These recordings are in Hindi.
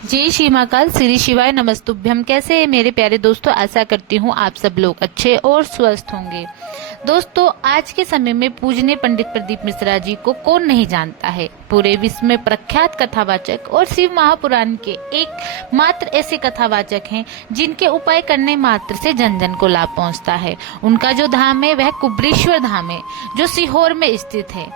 जय श्री महाकाल, श्री शिवाय नमस्तुभ्यम। कैसे हैं मेरे प्यारे दोस्तों? आशा करती हूँ आप सब लोग अच्छे और स्वस्थ होंगे। दोस्तों, आज के समय में पूजनीय पंडित प्रदीप मिश्रा जी को कौन नहीं जानता है। पूरे विश्व में प्रख्यात कथावाचक और शिव महापुराण के एक मात्र ऐसे कथावाचक हैं जिनके उपाय करने मात्र से जन जन को लाभ पहुंचता है। उनका जो धाम है वह कुब्रेश्वर धाम है, जो सीहोर में स्थित है।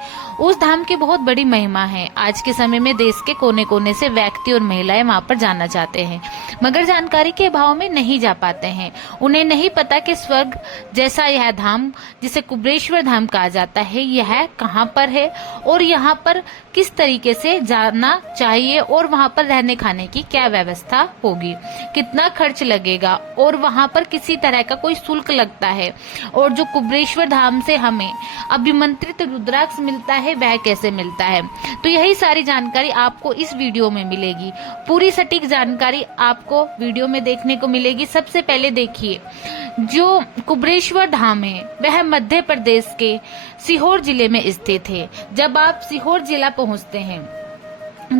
उस धाम की बहुत बड़ी महिमा है। आज के समय में देश के कोने कोने से व्यक्ति और महिलाएं वहां पर जाना चाहते हैं, मगर जानकारी के अभाव में नहीं जा पाते हैं। उन्हें नहीं पता कि स्वर्ग जैसा यह धाम, जिसे कुब्रेश्वर धाम कहा जाता है, यह कहां पर है और यहाँ पर किस तरीके से जाना चाहिए और वहां पर रहने खाने की क्या व्यवस्था होगी, कितना खर्च लगेगा और वहां पर किसी तरह का कोई शुल्क लगता है, और जो कुब्रेश्वर धाम से हमें अभिमंत्रित रुद्राक्ष मिलता है वह कैसे मिलता है। तो यही सारी जानकारी आपको इस वीडियो में मिलेगी। पूरी सटीक जानकारी आपको वीडियो में देखने को मिलेगी। सबसे पहले देखिए, जो कुब्रेश्वर धाम है वह मध्य प्रदेश के सीहोर जिले में स्थित है। जब आप सीहोर जिला पहुंचते हैं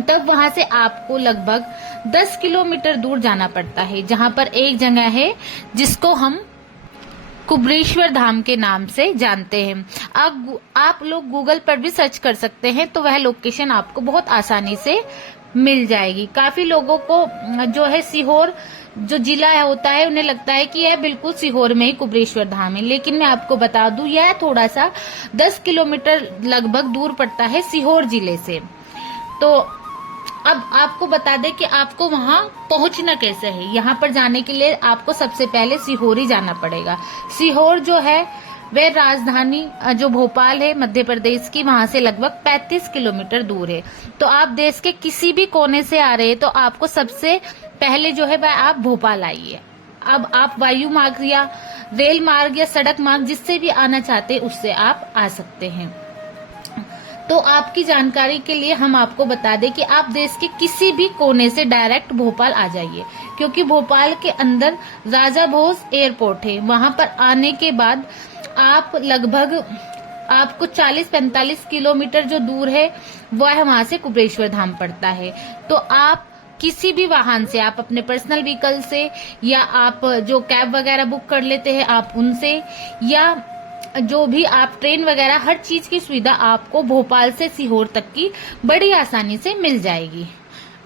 तब वहां से आपको लगभग 10 किलोमीटर दूर जाना पड़ता है, जहां पर एक जगह है जिसको हम कुब्रेश्वर धाम के नाम से जानते हैं। आप लोग गूगल पर भी सर्च कर सकते हैं, तो वह लोकेशन आपको बहुत आसानी से मिल जाएगी। काफी लोगों को जो है सीहोर जो जिला होता है उन्हें लगता है कि यह बिल्कुल सीहोर में ही कुब्रेश्वर धाम है, लेकिन मैं आपको बता दूं यह थोड़ा सा 10 किलोमीटर लगभग दूर पड़ता है सीहोर जिले से। तो अब आपको बता दें कि आपको वहां पहुंचना कैसे है। यहाँ पर जाने के लिए आपको सबसे पहले सीहोर ही जाना पड़ेगा। सीहोर जो है वह राजधानी जो भोपाल है मध्य प्रदेश की, वहां से लगभग 35 किलोमीटर दूर है। तो आप देश के किसी भी कोने से आ रहे हैं तो आपको सबसे पहले जो है वह आप भोपाल आइए। अब आप वायु मार्ग या रेल मार्ग या सड़क मार्ग जिससे भी आना चाहते हैं उससे आप आ सकते हैं। तो आपकी जानकारी के लिए हम आपको बता दें कि आप देश के किसी भी कोने से डायरेक्ट भोपाल आ जाइए, क्योंकि भोपाल के अंदर राजा भोज एयरपोर्ट है। वहां पर आने के बाद आप लगभग आपको 40-45 किलोमीटर जो दूर है वह वहां से कुब्रेश्वर धाम पड़ता है। तो आप किसी भी वाहन से, आप अपने पर्सनल व्हीकल से या आप जो कैब वगैरह बुक कर लेते हैं आप उनसे, या जो भी आप ट्रेन वगैरह, हर चीज की सुविधा आपको भोपाल से सीहोर तक की बड़ी आसानी से मिल जाएगी।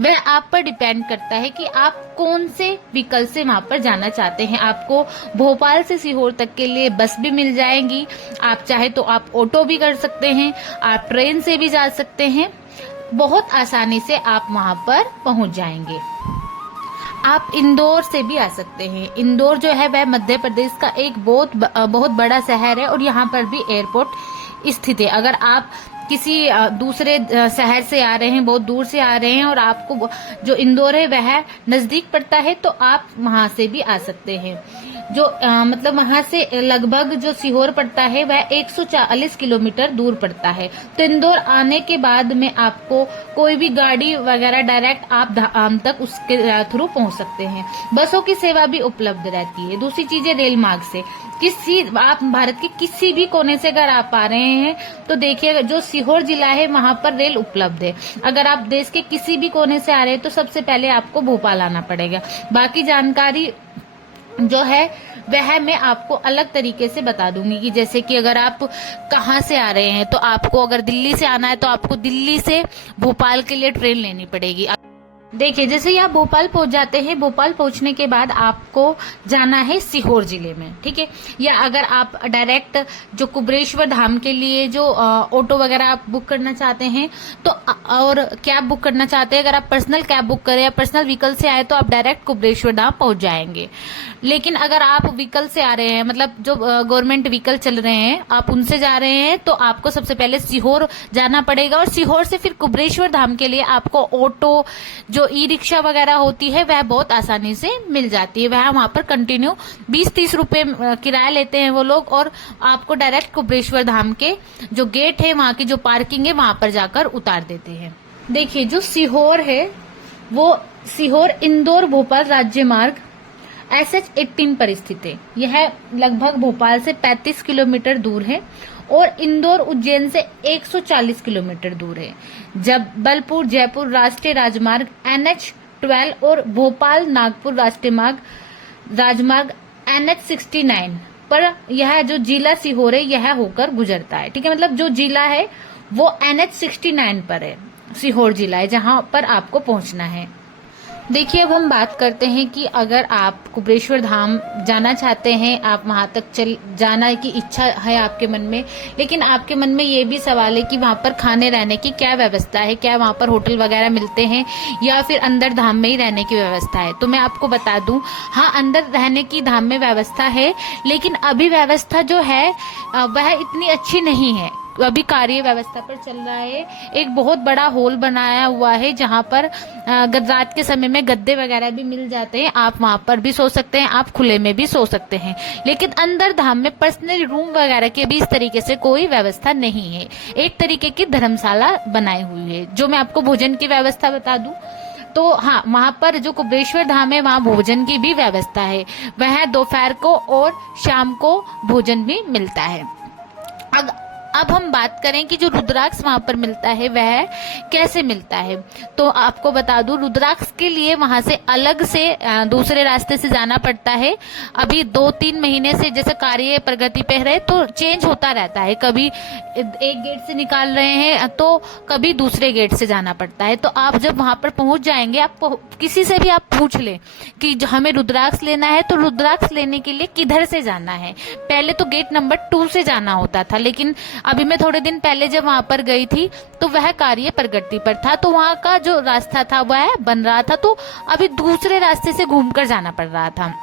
वह आप पर डिपेंड करता है कि आप कौन से व्हीकल से वहां पर जाना चाहते हैं। आपको भोपाल से सीहोर तक के लिए बस भी मिल जाएगी। आप चाहे तो आप ऑटो भी कर सकते हैं, आप ट्रेन से भी जा सकते हैं। बहुत आसानी से आप वहां पर पहुंच जाएंगे। आप इंदौर से भी आ सकते हैं। इंदौर जो है वह मध्य प्रदेश का एक बहुत बड़ा शहर है और यहाँ पर भी एयरपोर्ट स्थित है। अगर आप किसी दूसरे शहर से आ रहे हैं, बहुत दूर से आ रहे हैं और आपको जो इंदौर है वह नजदीक पड़ता है, तो आप वहां से भी आ सकते हैं। जो मतलब वहां से लगभग जो सीहोर पड़ता है वह 140 किलोमीटर दूर पड़ता है। तो इंदौर आने के बाद में आपको कोई भी गाड़ी वगैरह डायरेक्ट आप धाम तक उसके थ्रू पहुंच सकते हैं। बसों की सेवा भी उपलब्ध रहती है। दूसरी चीज है रेल मार्ग से। आप भारत के किसी भी कोने से अगर आप आ रहे हैं तो देखिए, जो सीहोर जिला है वहां पर रेल उपलब्ध है। अगर आप देश के किसी भी कोने से आ रहे हैं तो सबसे पहले आपको भोपाल आना पड़ेगा। बाकी जानकारी जो है वह मैं आपको अलग तरीके से बता दूंगी, कि जैसे कि अगर आप कहाँ से आ रहे हैं तो आपको अगर दिल्ली से आना है तो आपको दिल्ली से भोपाल के लिए ट्रेन लेनी पड़ेगी। देखिए, जैसे ही आप भोपाल पहुंच जाते हैं, भोपाल पहुंचने के बाद आपको जाना है सीहोर जिले में, ठीक है। या अगर आप डायरेक्ट जो कुब्रेश्वर धाम के लिए जो ऑटो वगैरह आप बुक करना चाहते हैं तो और कैब बुक करना चाहते हैं, अगर आप पर्सनल कैब बुक करें या पर्सनल व्हीकल से आए तो आप डायरेक्ट कुब्रेश्वर धाम पहुंच जाएंगे। लेकिन अगर आप व्हीकल से आ रहे हैं, मतलब जो गवर्नमेंट व्हीकल चल रहे हैं, आप उनसे जा रहे हैं, तो आपको सबसे पहले सीहोर जाना पड़ेगा और सीहोर से फिर कुब्रेश्वर धाम के लिए आपको ऑटो, जो ई रिक्शा वगैरह होती है वह बहुत आसानी से मिल जाती है। वह वहां पर कंटिन्यू 20-30 रुपए किराया लेते हैं वो लोग, और आपको डायरेक्ट कुब्रेश्वर धाम के जो गेट है, वहां की जो पार्किंग है, वहां पर जाकर उतार देते हैं। देखिए, जो सीहोर है वो सीहोर इंदौर भोपाल राज्य मार्ग SH18 पर स्थित है। यह लगभग भोपाल से 35 किलोमीटर दूर है और इंदौर उज्जैन से 140 किलोमीटर दूर है। जबलपुर जयपुर राष्ट्रीय राजमार्ग NH 12 और भोपाल नागपुर राष्ट्रीय राजमार्ग NH 69 पर यह जो जिला सीहोर है यह होकर गुजरता है। ठीक है, मतलब जो जिला है वो NH 69 पर है, सीहोर जिला है जहां पर आपको पहुंचना है। देखिए, अब हम बात करते हैं कि अगर आप कुबेश्वर धाम जाना चाहते हैं, आप वहां तक जाना की इच्छा है आपके मन में, लेकिन आपके मन में ये भी सवाल है कि वहां पर खाने रहने की क्या व्यवस्था है, क्या वहां पर होटल वगैरह मिलते हैं या फिर अंदर धाम में ही रहने की व्यवस्था है। तो मैं आपको बता दूं, हाँ, अंदर रहने की धाम में व्यवस्था है, लेकिन अभी व्यवस्था जो है वह इतनी अच्छी नहीं है। अभी कार्य व्यवस्था पर चल रहा है। एक बहुत बड़ा हॉल बनाया हुआ है जहां पर रात के समय में गद्दे वगैरह भी मिल जाते हैं, आप वहां पर भी सो सकते हैं, आप खुले में भी सो सकते हैं। लेकिन अंदर धाम में पर्सनल रूम वगैरह के भी इस तरीके से कोई व्यवस्था नहीं है। एक तरीके की धर्मशाला बनाई हुई है। जो मैं आपको भोजन की व्यवस्था बता दूं तो हाँ, वहां पर जो कुबेश्वर धाम है वहां भोजन की भी व्यवस्था है। वह दोपहर को और शाम को भोजन भी मिलता है। अब हम बात करें कि जो रुद्राक्ष वहां पर मिलता है वह कैसे मिलता है। तो आपको बता दूं, रुद्राक्ष के लिए वहां से अलग से दूसरे रास्ते से जाना पड़ता है। अभी 2-3 महीने से जैसे कार्य प्रगति पे है तो चेंज होता रहता है, कभी एक गेट से निकाल रहे हैं तो कभी दूसरे गेट से जाना पड़ता है। तो आप जब वहां पर पहुंच जाएंगे, आप किसी से भी आप पूछ ले कि हमें रुद्राक्ष लेना है, तो रुद्राक्ष लेने के लिए किधर से जाना है। पहले तो गेट नंबर 2 से जाना होता था, लेकिन अभी मैं थोड़े दिन पहले जब वहां पर गई थी तो वह कार्य प्रगति पर था, तो वहां का जो रास्ता था वह बन रहा था, तो अभी दूसरे रास्ते से घूमकर जाना पड़ रहा था।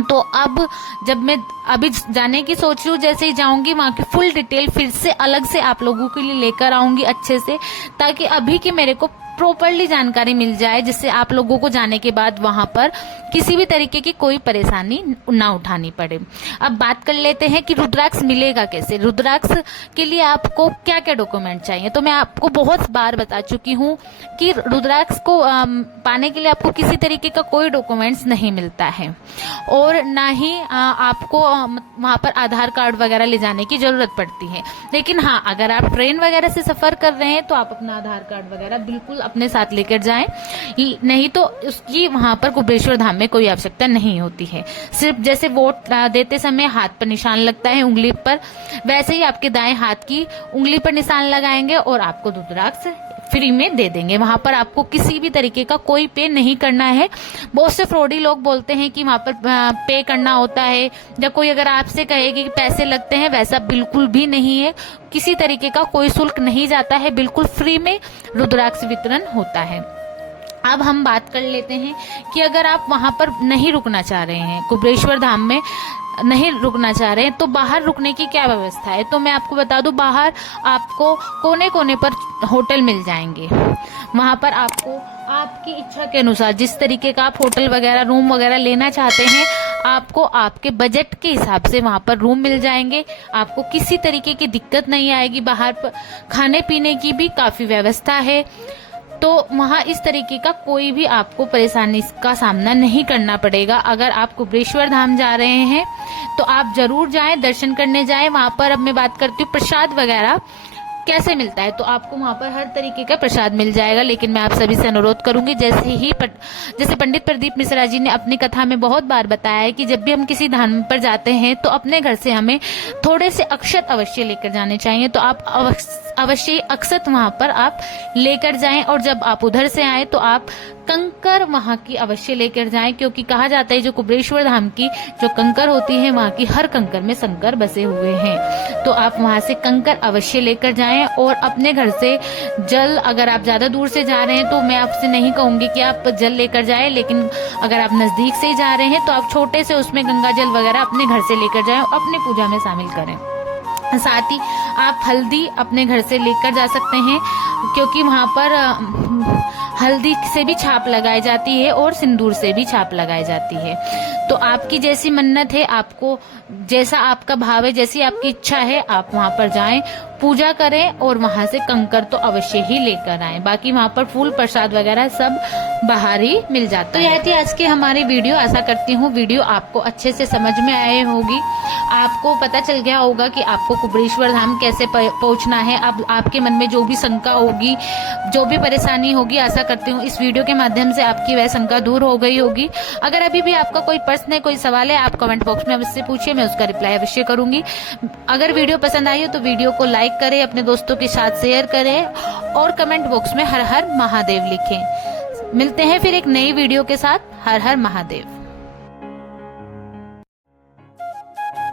तो अब जब मैं अभी जाने की सोच रही हूँ, जैसे ही जाऊंगी वहां की फुल डिटेल फिर से अलग से आप लोगों के लिए लेकर आऊंगी अच्छे से, ताकि अभी की मेरे को प्रॉपरली जानकारी मिल जाए, जिससे आप लोगों को जाने के बाद वहां पर किसी भी तरीके की कोई परेशानी ना उठानी पड़े। अब बात कर लेते हैं कि रुद्राक्ष मिलेगा कैसे। रुद्राक्ष के लिए आपको क्या क्या डॉक्यूमेंट चाहिए। तो मैं आपको बहुत बार बता चुकी हूँ कि रुद्राक्ष को पाने के लिए आपको किसी तरीके का कोई डॉक्यूमेंट्स नहीं मिलता है, और ना ही आपको वहां पर आधार कार्ड वगैरह ले जाने की जरूरत पड़ती है। लेकिन हाँ, अगर आप ट्रेन वगैरह से सफर कर रहे हैं तो आप अपना आधार कार्ड वगैरह बिल्कुल अपने साथ लेकर जाएं, नहीं तो उसकी वहां पर कुबेश्वर धाम में कोई आवश्यकता नहीं होती है। सिर्फ जैसे वोट देते समय हाथ पर निशान लगता है उंगली पर, वैसे ही आपके दाएं हाथ की उंगली पर निशान लगाएंगे और आपको रुद्राक्ष फ्री में दे देंगे। वहां पर आपको किसी भी तरीके का कोई पे नहीं करना है। बहुत से फ्रॉडी लोग बोलते हैं कि वहां पर पे करना होता है, या कोई अगर आपसे कहेगी कि पैसे लगते हैं, वैसा बिल्कुल भी नहीं है। किसी तरीके का कोई शुल्क नहीं जाता है, बिल्कुल फ्री में रुद्राक्ष वितरण होता है। अब हम बात कर लेते हैं कि अगर आप वहां पर नहीं रुकना चाह रहे हैं, कुबेश्वर धाम में नहीं रुकना चाह रहे हैं, तो बाहर रुकने की क्या व्यवस्था है। तो मैं आपको बता दूं, बाहर आपको कोने कोने पर होटल मिल जाएंगे। वहां पर आपको आपकी इच्छा के अनुसार जिस तरीके का आप होटल वगैरह रूम वगैरह लेना चाहते हैं, आपको आपके बजट के हिसाब से वहां पर रूम मिल जाएंगे। आपको किसी तरीके की दिक्कत नहीं आएगी। बाहर पर खाने पीने की भी काफी व्यवस्था है, तो वहां इस तरीके का कोई भी आपको परेशानी का सामना नहीं करना पड़ेगा। अगर आप कुबेश्वर धाम जा रहे हैं तो आप जरूर जाएं, दर्शन करने जाएं। वहां पर अब मैं बात करती हूँ प्रसाद वगैरह कैसे मिलता है। तो आपको वहां पर हर तरीके का प्रसाद मिल जाएगा, लेकिन मैं आप सभी से अनुरोध करूंगी, जैसे पंडित प्रदीप मिश्रा जी ने अपनी कथा में बहुत बार बताया है कि जब भी हम किसी धाम पर जाते हैं तो अपने घर से हमें थोड़े से अक्षत अवश्य लेकर जाने चाहिए। तो आप अवश्य अक्षत वहां पर आप लेकर जाएं, और जब आप उधर से आए तो आप कंकर वहां की अवश्य लेकर जाएं, क्योंकि कहा जाता है जो कुबेश्वर धाम की जो कंकर होती है, वहां की हर कंकर में शंकर बसे हुए हैं। तो आप वहां से कंकर अवश्य लेकर जाएं, और अपने घर से जल, अगर आप ज्यादा दूर से जा रहे हैं तो मैं आपसे नहीं कहूंगी कि आप जल लेकर जाएं, लेकिन अगर आप नजदीक से ही जा रहे हैं तो आप छोटे से उसमें गंगा जल वगैरह अपने घर से लेकर जाएं और अपनी पूजा में शामिल करें। साथ ही आप हल्दी अपने घर से लेकर जा सकते हैं, क्योंकि वहां पर हल्दी से भी छाप लगाई जाती है और सिंदूर से भी छाप लगाई जाती है। तो आपकी जैसी मन्नत है, आपको जैसा आपका भाव है, जैसी आपकी इच्छा है, आप वहां पर जाएं, पूजा करें और वहां से कंकर तो अवश्य ही लेकर आएं। बाकी वहां पर फूल प्रसाद वगैरह सब बाहर ही मिल जाता है। तो यह थी आज की हमारी वीडियो। आशा करती हूँ वीडियो आपको अच्छे से समझ में आए होगी, आपको पता चल गया होगा कि आपको कुबेरेश्वर धाम कैसे पहुंचना है। अब आपके मन में जो भी शंका होगी, जो भी परेशानी होगी, आशा करती हूँ इस वीडियो के माध्यम से आपकी वह शंका दूर हो गई होगी। अगर अभी भी आपका कोई प्रश्न है, कोई सवाल है, आप कमेंट बॉक्स में अवश्य पूछिए, मैं उसका रिप्लाई अवश्य करूंगी। अगर वीडियो पसंद आई हो तो वीडियो को लाइक करें, अपने दोस्तों के साथ शेयर करें और कमेंट बॉक्स में हर हर महादेव लिखें। मिलते हैं फिर एक नई वीडियो के साथ। हर हर महादेव।